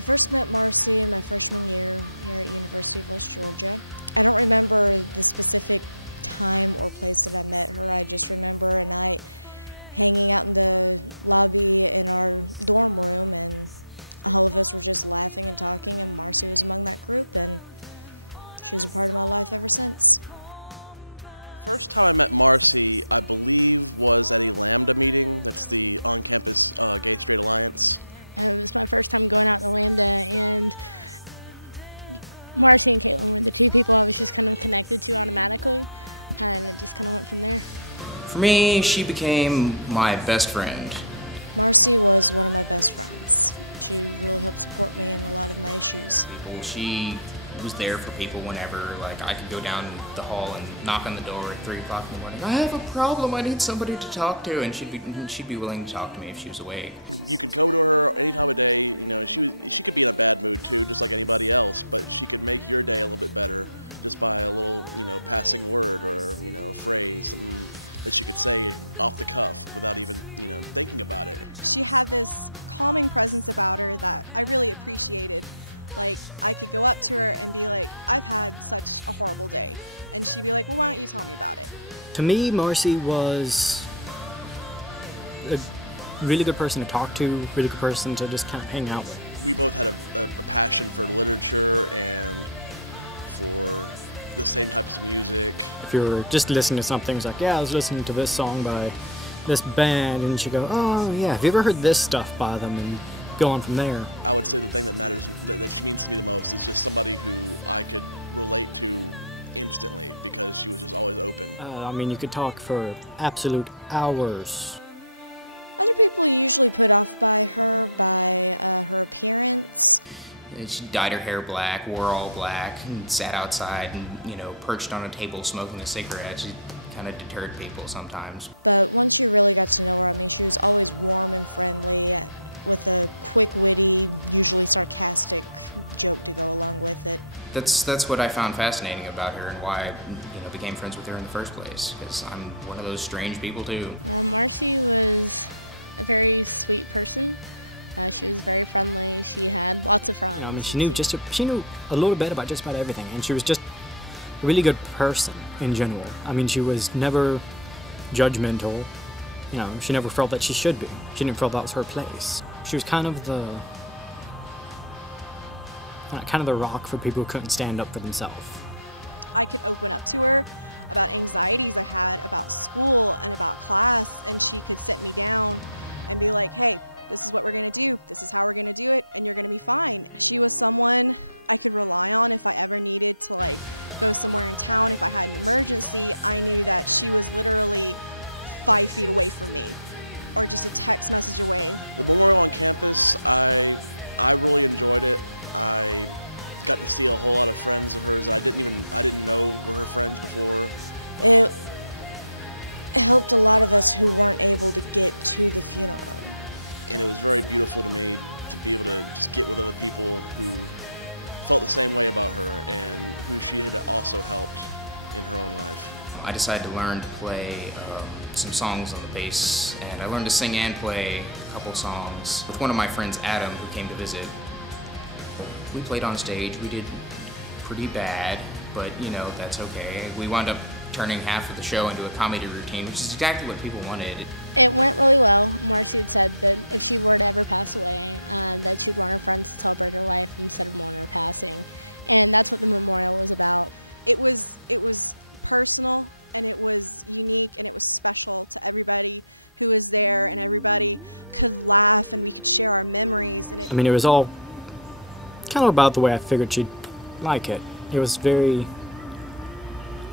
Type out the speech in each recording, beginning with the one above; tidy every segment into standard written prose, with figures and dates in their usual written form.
I first met Marcy my freshman year here at University of West Georgia. I don't remember the specific time or place that I met her. I just remember a night hanging out in the lobby in our dorm room, and all of us were just laughing and talking, and Marcy was among that group, and she was a part of my life ever since. First time I met Marcy, I believe, was at a Lambda meeting. That's the on-campus Gay Straight Alliance. It was my first time going out to Lambda, and Marcy and Caitlin were the two people I was just kind of connected to automatically, and it just kind of went from there. For me, she became my best friend. Marcy was one of my best friends. She really helped support me in a lot of my issues. She was there for people whenever, like, I could go down the hall and knock on the door at 3 o'clock in the morning. I have a problem, I need somebody to talk to, and she'd be willing to talk to me if she was awake. You could go to her any time of day. You know, she could be in a bad mood too, just like anybody else, but she could make your day a little bit better just by a little, passing word or, a phrase, something that she could say off the cuff without even, thinking about it. She had this calming presence about her that I really appreciated. Like, I could go up to her and be like, I've had such a horrible day. And she'd be like, well, why don't you tell me about it? To me, Marcy was a really good person to talk to, really good person to just kind of hang out with. We both had a passion for literature and for the same types of music. If you were just listening to something, it's like, yeah, I was listening to this song by this band, and she'd go, oh, yeah, have you ever heard this stuff by them? And go on from there. I would say the thing that matters, that she means to me the most, is just somebody who I could relate to instantly, because she was just always open. I mean, you could talk for absolute hours. Other people usually put off by her, by her appearance. She dyed her hair black, wore all black, and sat outside and, perched on a table smoking a cigarette. She kind of deterred people sometimes. But once you really got to know her, I mean, she was always warm and friendly, with a quick, witty, usually sarcastic joke to go along with it. That's what I found fascinating about her, and why I became friends with her in the first place, because I'm one of those strange people too. Marcy was a very sweet person. She was very friendly. She had lots of friends. I mean, she knew a little bit about just about everything, and she was just a really good person in general. I mean, she was never judgmental. She never felt that she should be. She didn't feel that was her place. She was kind of the rock for people who couldn't stand up for themselves. I could open up to her about anxieties I had about school and about class, and she could sit me down and be like, hey, this is what we're gonna do, this is how we're gonna do it, and you're gonna be fine. She was someone I could rely on if I ever needed to go somewhere in town. If I had an emergency, I knew that she was literally 5 feet away from me, or just a text message away. The memorial on campus, I really enjoyed it. I got to see a whole lot of friends of hers that I didn't know were her friends before. It helped a lot of us who weren't able to get to the funeral. And it was very beautiful to me to be able to just get with other people who felt the same way about her and who she had also helped in her own life. I decided to learn to play some songs on the bass, and I learned to sing and play a couple songs with one of my friends, Adam, who came to visit. We played on stage. We did pretty bad, but that's okay. We wound up turning half of the show into a comedy routine, which is exactly what people wanted. It went really well. Marcy had said that if she were to ever pass away, that she'd want her friends to celebrate her life instead of mourn her passing. And that's what the memorial was about. It was personal, and it was unique, and it was special to everybody who was there, and everybody could laugh, and we could share our memories. And I mean, it was all kind of about the way I figured she'd like it. It was very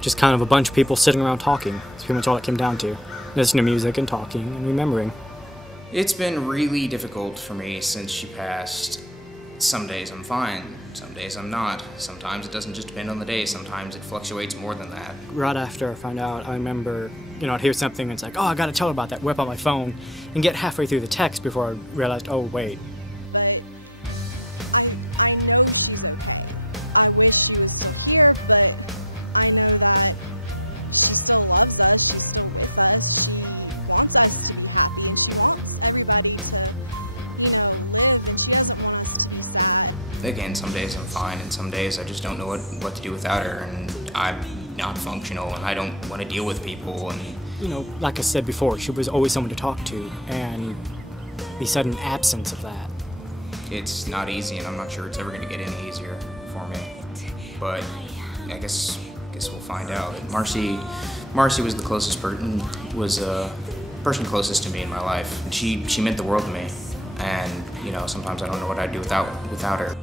just kind of a bunch of people sitting around talking. That's pretty much all it came down to. Listening to music and talking and remembering. It's been really difficult for me since she passed. Some days I'm fine, some days I'm not. Sometimes it doesn't just depend on the day, sometimes it fluctuates more than that. Right after I found out, I remember, I'd hear something and it's like, oh, I gotta tell her about that, whip out my phone, and get halfway through the text before I realized, oh, wait. But I know she's okay. I wish she was still here, but I know that she still loves us, she's still with us, she wants us to be happy, and she wants everybody to you know, live, and she doesn't want us to be sad. Again, some days I'm fine, and some days I just don't know what to do without her, and I'm not functional, and I don't want to deal with people. And you know, like I said before, she was always someone to talk to, and the sudden absence of that. It's not easy, and I'm not sure it's ever going to get any easier for me. But I guess we'll find out. And Marcy was the closest person, person closest to me in my life. And she meant the world to me. And you know, sometimes I don't know what I'd do without her.